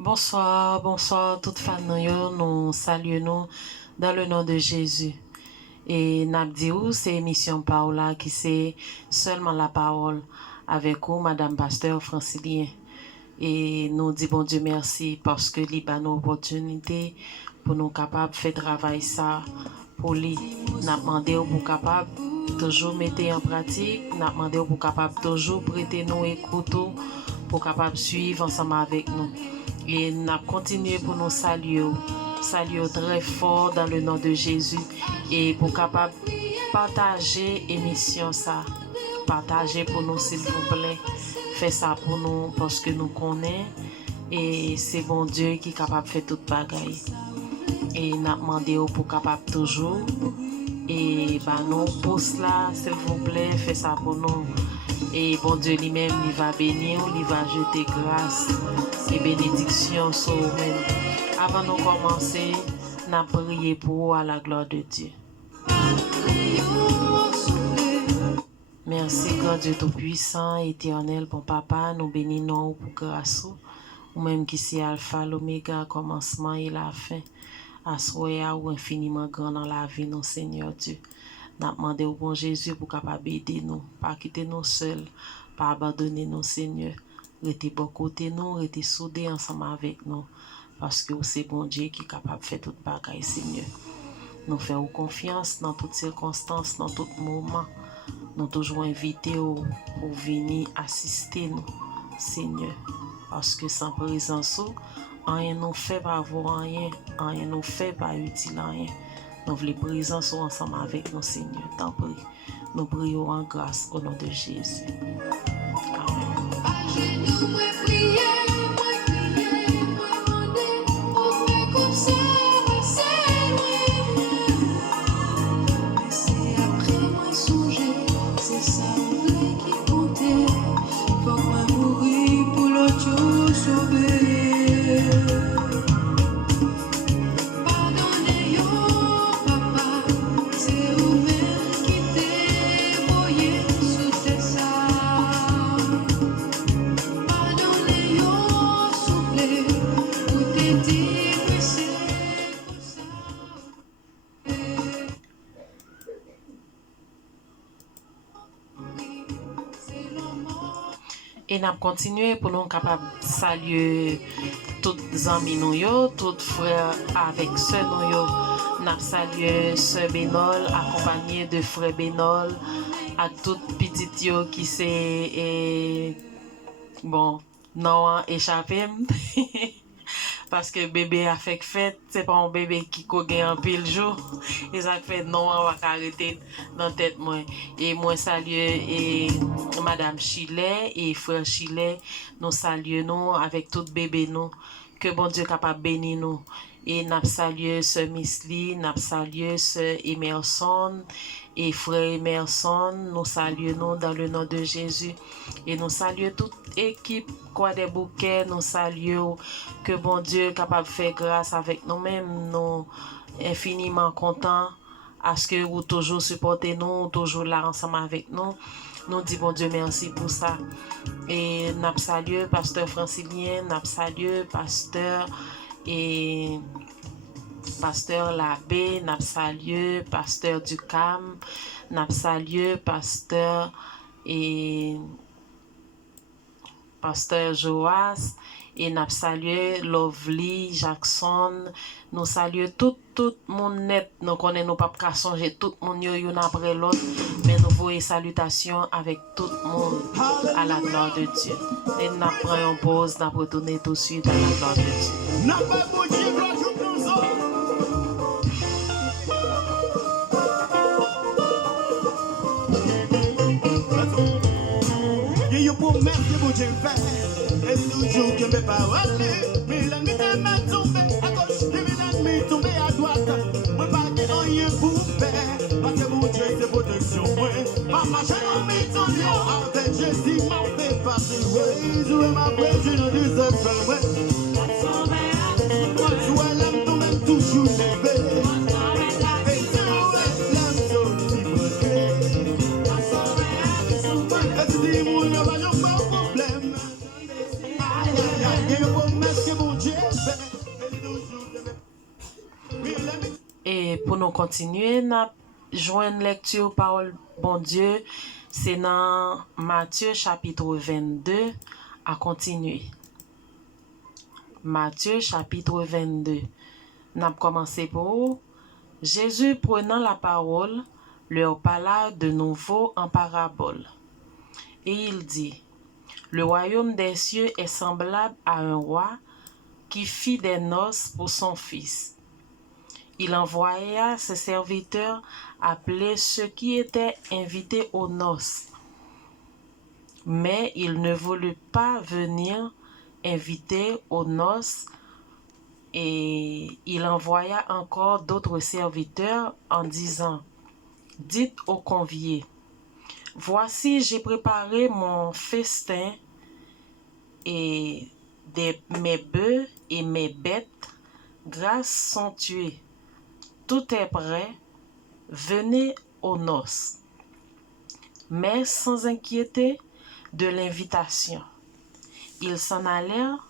Bonsoir, bonsoir toute famille, nous saluons dans le nom de Jésus. Et Nabdiou, c'est émission Paola qui c'est seulement la parole avec vous, Madame Pasteur Francilien. Et nous disons bon Dieu merci parce que il a une opportunité pour nous capables de faire travail ça pour lui. Nous demandé pour capable toujours mettre en pratique, nous demandé pour capable toujours prêter nous écoute pour capable suivre ensemble avec nous. Et nous continuer pour nous saluer très fort dans le nom de Jésus et pour capable partager l'émission ça. Partagez pour nous s'il vous plaît. Faites ça pour nous parce que nous connaissons et c'est bon Dieu qui est capable de faire toute bagaille. Et nous demandé pour capable toujours. Et bah nous pour cela s'il vous plaît, faites ça pour nous. Et bon Dieu lui-même, il va bénir, il va jeter grâce et bénédiction sur nous-mêmes. Avant de commencer, nous prions pour à la gloire de Dieu. Merci, God Dieu Tout-Puissant, éternel, bon papa, nous bénissons pour grâce, ou même qui c'est Alpha, l'Oméga, commencement et la fin, assoya ou infiniment grand dans la vie, non Seigneur Dieu. Nous demandons au bon Jésus pour capable aider nous, pas quitter nous seuls, pas abandonner nous, Seigneur. Rester bon côté nous, rester soudés ensemble avec nous, parce que c'est bon Dieu qui est capable de faire toute bagaille, Seigneur. Nous faisons confiance dans toutes circonstances, dans tout moment. Nous toujours invités pour venir assister nous, Seigneur. Parce que sans présence, rien nous fait pas avoir rien, rien nous fait pas utile rien. Nous voulons présence ensemble avec nous, Seigneur. T'en prie. Nous prions en grâce au nom de Jésus. Et nous continuons pour nous capables de saluer tous les amis, tous les frères avec sœurs. Nous saluons sœur Bénol, accompagnée de frère Bénol, à toutes petites qui c'est bon, non échappé. Parce que bébé a fait fête, c'est pas un bébé qui cogne en pile jour. Et ça fait non, on va arrêter dans tête moi. Et moi salue et madame Chilet et frère Chilet, nous saluons avec tout bébé nous. Que bon Dieu capable bénir nous. Et nous saluons sœur Misli, nous saluons sœur Emerson et frère Emerson, nous saluons dans le nom de Jésus. Et nous saluons toute équipe quoi des bouquets, nous saluons que bon Dieu capable de faire grâce avec nous-mêmes, nous infiniment contents à ce que vous toujours supportez nous, toujours là ensemble avec nous. Nous disons bon Dieu merci pour ça. Et nous saluons pasteur Francilien, nous saluons pasteur et pasteur Labbé, nous saluons pasteur Ducam, nous saluons pasteur et pasteur Joas et nous saluons Lovely Jackson. Nous saluons tout le monde net. Nous connaissons nos pas qu'à songer tout le monde yon après l'autre, mais nous voyons salutations avec tout le monde à la gloire de Dieu. Et nous prenons une pause, nous retournons tout de suite à la gloire de Dieu. Merci pour Dieu fait. Et nous jouons que mes paroles. Mais l'ennemi m'a tombé à gauche, l'ennemi tombé à droite. Moi pas rien pour faire. Parce que mon Dieu c'est protection. Ma marche en métonnion avec Jésus m'a fait passer. Oui, ma prêche dans des œuvres. Soit l'âme tombe toujours levé. C'est une promesse que mon Dieu fait. Elle nous joue de Et pour nous continuer, nous joindre lecture parole bon Dieu, c'est dans Matthieu chapitre 22 à continuer. Matthieu chapitre 22. Nous avons commencé pour Jésus prenant la parole, leur parla de nouveau en parabole. Et il dit, le royaume des cieux est semblable à un roi qui fit des noces pour son fils. Il envoya ses serviteurs appeler ceux qui étaient invités aux noces. Mais il ne voulut pas venir inviter aux noces et il envoya encore d'autres serviteurs en disant, dites aux conviés, voici j'ai préparé mon festin et mes bœufs et mes bêtes grasses sont tuées. Tout est prêt, venez aux noces. Mais sans inquiéter de l'invitation. Ils s'en allèrent,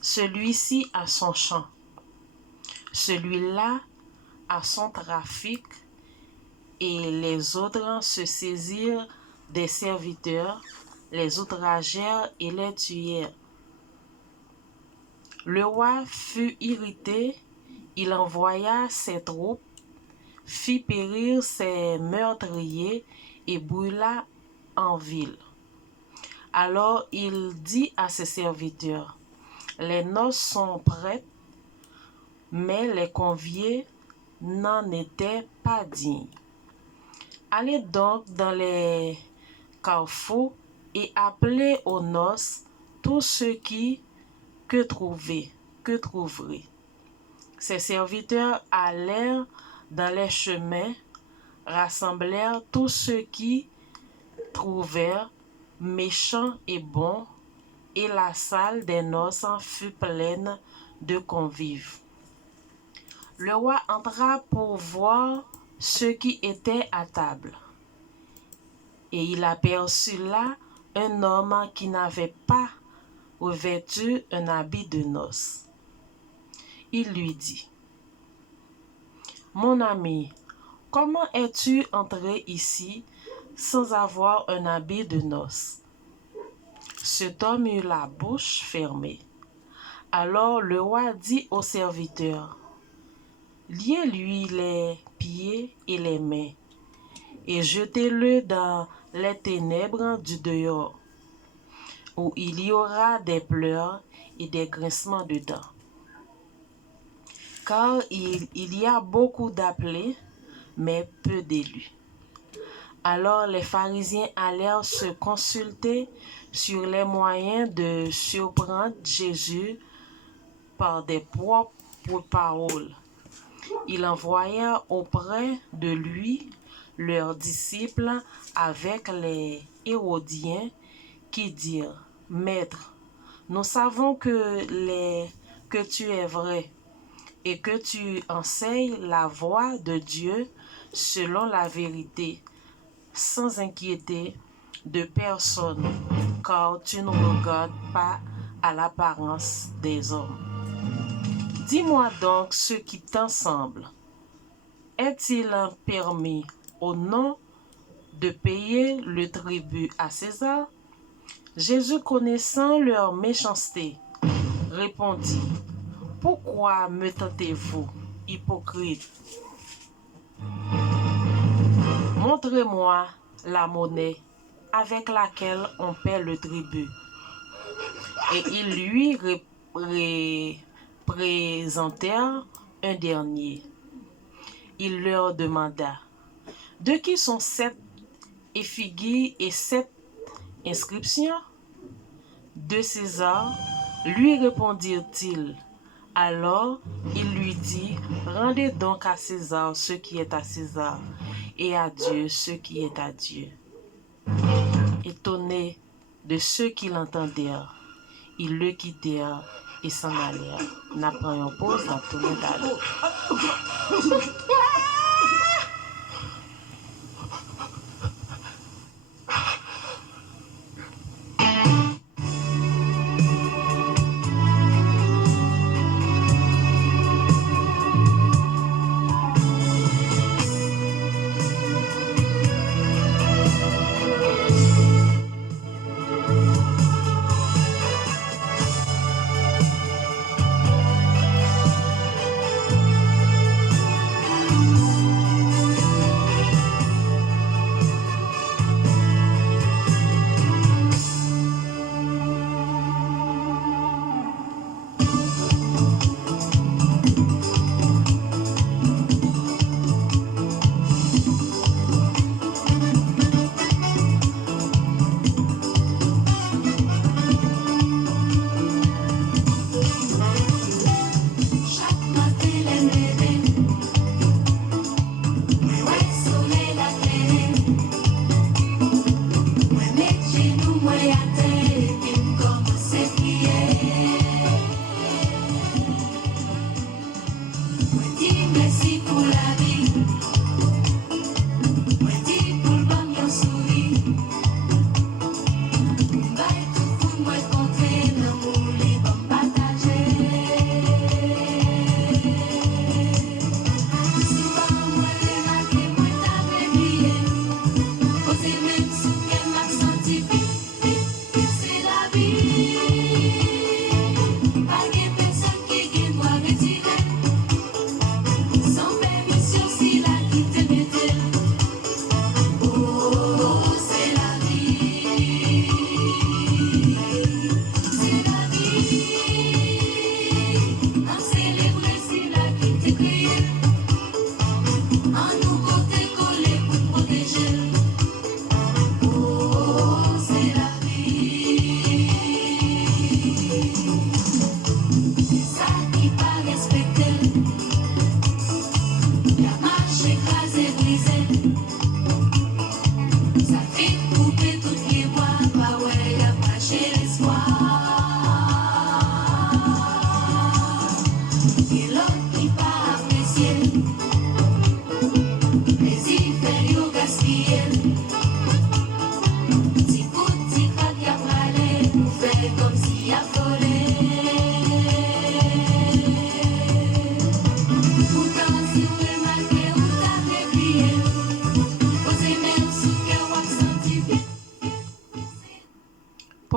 celui-ci à son champ, celui-là à son trafic, et les autres se saisirent des serviteurs, les outragèrent et les tuèrent. Le roi fut irrité, il envoya ses troupes, fit périr ses meurtriers et brûla en ville. Alors il dit à ses serviteurs, les noces sont prêtes, mais les conviés n'en étaient pas dignes. Allez donc dans les carrefours et appelez aux noces tous ceux que trouverez. Ses serviteurs allèrent dans les chemins, rassemblèrent tous ceux qui trouvèrent méchants et bons, et la salle des noces fut pleine de convives. Le roi entra pour voir ceux qui étaient à table. Et il aperçut là un homme qui n'avait pas revêtu un habit de noces. Il lui dit, mon ami, comment es-tu entré ici sans avoir un habit de noces? Cet homme eut la bouche fermée. Alors le roi dit au serviteur, liez-lui les pieds et les mains, et jetez-le dans les ténèbres du dehors, où il y aura des pleurs et des grincements de dents. Car il y a beaucoup d'appelés, mais peu d'élus. Alors les pharisiens allèrent se consulter sur les moyens de surprendre Jésus par des propres paroles. Ils envoyèrent auprès de lui leurs disciples avec les Hérodiens qui dirent, Maître, nous savons que tu es vrai et que tu enseignes la voie de Dieu selon la vérité, sans inquiéter de personne, car tu ne regardes pas à l'apparence des hommes. Dis-moi donc ce qui t'ensemble. Est-il permis au nom de payer le tribut à César? Jésus, connaissant leur méchanceté, répondit, pourquoi me tentez-vous, hypocrite? Montrez-moi la monnaie avec laquelle on paie le tribut. Et ils lui présentèrent un dernier. Il leur demanda, de qui sont 7 effigies et 7 inscriptions? De César, lui répondirent-ils. Alors il lui dit, rendez donc à César ce qui est à César, et à Dieu ce qui est à Dieu. Étonnés de ceux qui l'entendirent, ils le quittèrent et s'en allèrent. N'après une pause, la tournée d'aller.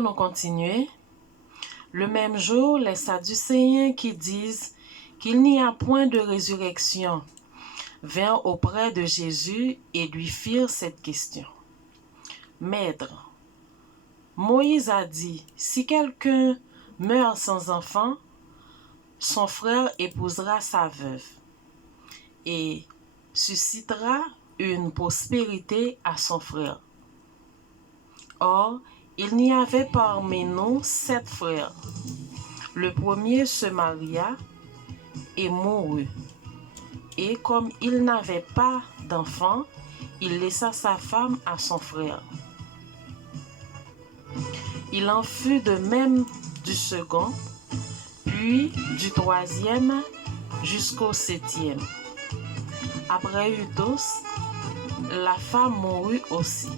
Pour nous continuer, le même jour, les Sadducéens qui disent qu'il n'y a point de résurrection vinrent auprès de Jésus et lui firent cette question. Maître, Moïse a dit, si quelqu'un meurt sans enfant, son frère épousera sa veuve et suscitera une prospérité à son frère. Or, il n'y avait parmi nous 7 frères. Le premier se maria et mourut. Et comme il n'avait pas d'enfant, il laissa sa femme à son frère. Il en fut de même du second, puis du troisième jusqu'au 7e. Après eux tous, la femme mourut aussi.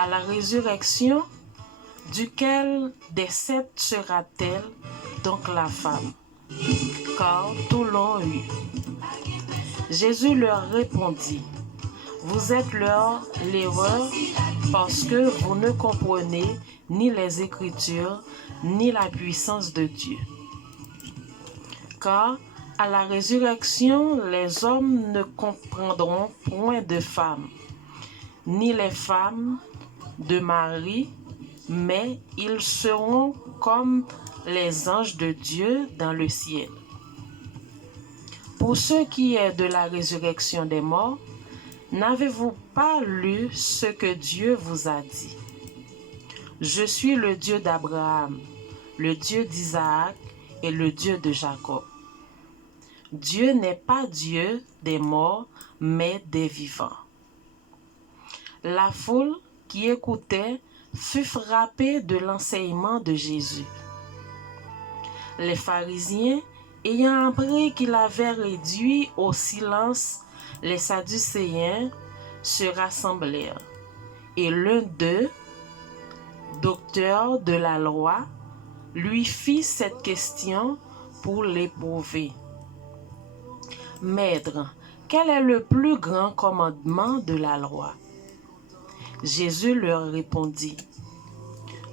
À la résurrection, duquel des 7 sera-t-elle donc la femme? Car tous l'ont eu. Jésus leur répondit, vous êtes l'erreur parce que vous ne comprenez ni les Écritures, ni la puissance de Dieu. Car à la résurrection, les hommes ne comprendront point de femmes, ni les femmes de Marie, mais ils seront comme les anges de Dieu dans le ciel. Pour ce qui est de la résurrection des morts, n'avez-vous pas lu ce que Dieu vous a dit? Je suis le Dieu d'Abraham, le Dieu d'Isaac et le Dieu de Jacob. Dieu n'est pas Dieu des morts, mais des vivants. La foule qui écoutait fut frappée de l'enseignement de Jésus. Les pharisiens, ayant appris qu'il avait réduit au silence les Sadducéens, se rassemblèrent. Et l'un d'eux, docteur de la loi, lui fit cette question pour l'éprouver. Maître, quel est le plus grand commandement de la loi? Jésus leur répondit,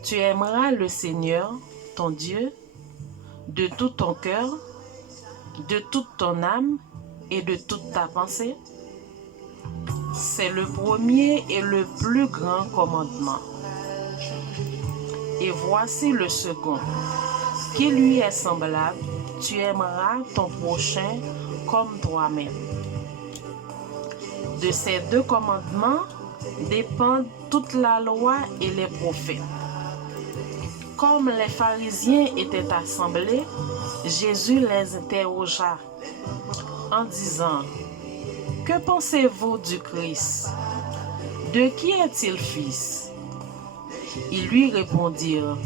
tu aimeras le Seigneur, ton Dieu, de tout ton cœur, de toute ton âme et de toute ta pensée. C'est le premier et le plus grand commandement. Et voici le second, qui lui est semblable, tu aimeras ton prochain comme toi-même. De ces 2 commandements dépendent toute la loi et les prophètes. Comme les pharisiens étaient assemblés, Jésus les interrogea en disant, que pensez-vous du Christ? De qui est-il fils? Ils lui répondirent,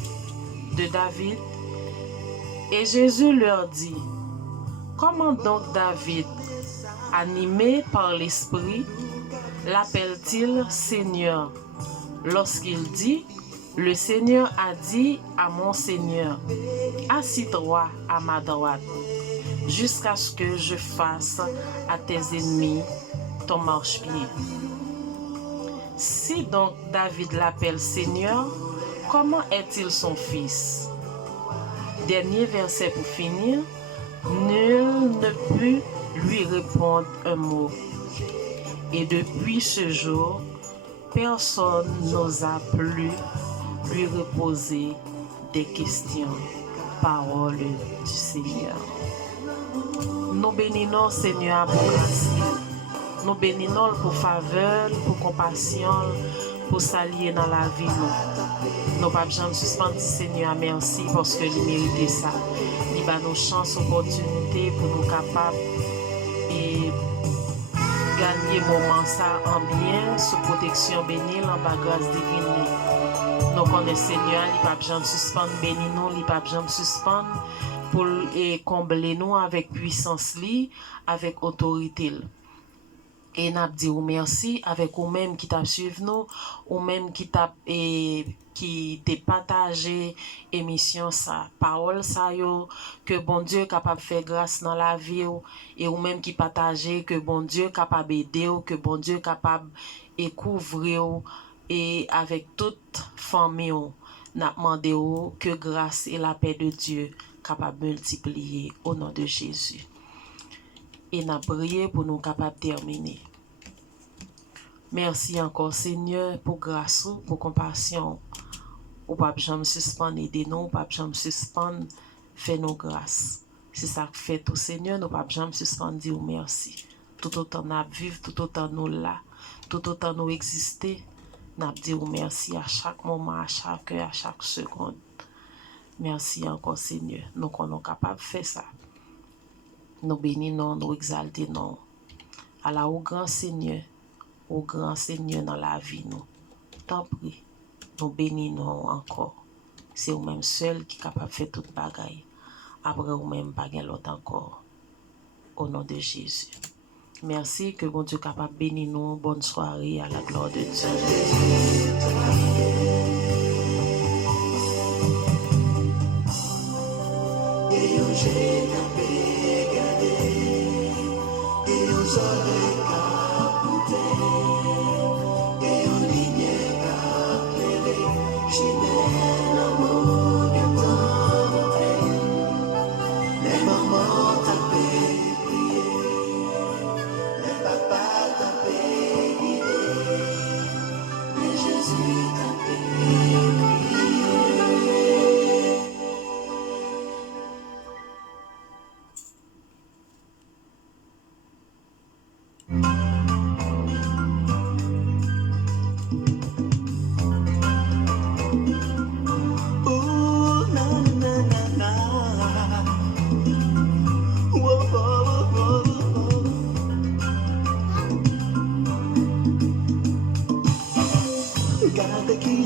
de David. Et Jésus leur dit, comment donc David, animé par l'Esprit, l'appelle-t-il Seigneur, lorsqu'il dit, le Seigneur a dit à mon Seigneur, assis-toi à ma droite, jusqu'à ce que je fasse à tes ennemis ton marchepied. Si donc David l'appelle Seigneur, comment est-il son fils? Dernier verset pour finir, nul ne put lui répondre un mot. Et depuis ce jour, personne n'osa plus lui reposer des questions. Parole du Seigneur. Nous bénissons Seigneur pour grâce. Nous bénissons pour faveur, pour compassion, pour s'allier dans la vie. Nous ne pouvons pas suspendre Seigneur, merci parce que nous méritons ça. Il a nos chances, opportunités pour nous capables et gagner moment ça en bien, sous protection bénie, en bas grâce divine. Nous connaissons Seigneur, il ne peut pas suspendre, bénis nous, il ne peut pas suspendre pour combler nous avec puissance, avec autorité. Et nous disons merci avec vous-même qui t'a suivi nous, ou même qui t'a partagé émission ça, parole ça yo, que bon Dieu capable faire grâce dans la vie et ou même qui partager que bon Dieu capable aider que bon Dieu capable couvrir et avec toute famille, n'a demandé que grâce et la paix de Dieu capable multiplier au nom de Jésus. Et n'a prié pour nous capables de terminer. Merci encore Seigneur pour grâce, pour compassion. Ou pas jamais suspendre aider nous, pas jamais suspendre faire nos grâces. C'est ça que fait tout Seigneur, nous pas jamais suspendre dire merci. Tout autant nous vivre, tout autant nous là, tout autant nous exister, nous dire merci à chaque moment, à chaque heure, à chaque seconde. Merci encore Seigneur, nous sommes capables de faire ça. Nous bénissons, nous exaltons. À la au grand Seigneur dans la vie nous. Tant pis, nous bénissons encore. C'est vous-même seul qui est capable de faire toute bagaille. Après vous-même, pas l'autre encore. Au nom de Jésus. Merci que bon Dieu est capable de bénir nous. Bonne soirée à la gloire de Dieu.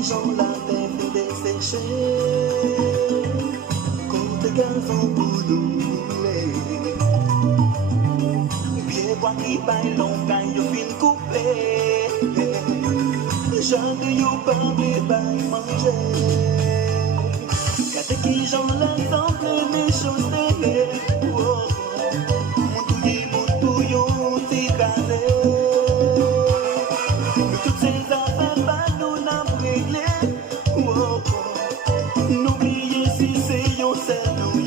J'en la tête desséchée, côté gazon pour nous pieds bois qui baillent long quand you fin coupé, j'en ai eu pas de bail manger, quand qui j'en l'ensemble mes choses mon touillon t'y casé, toutes ces affaires pas nous n'avons réglé. N'oubliez si c'est yon seul nous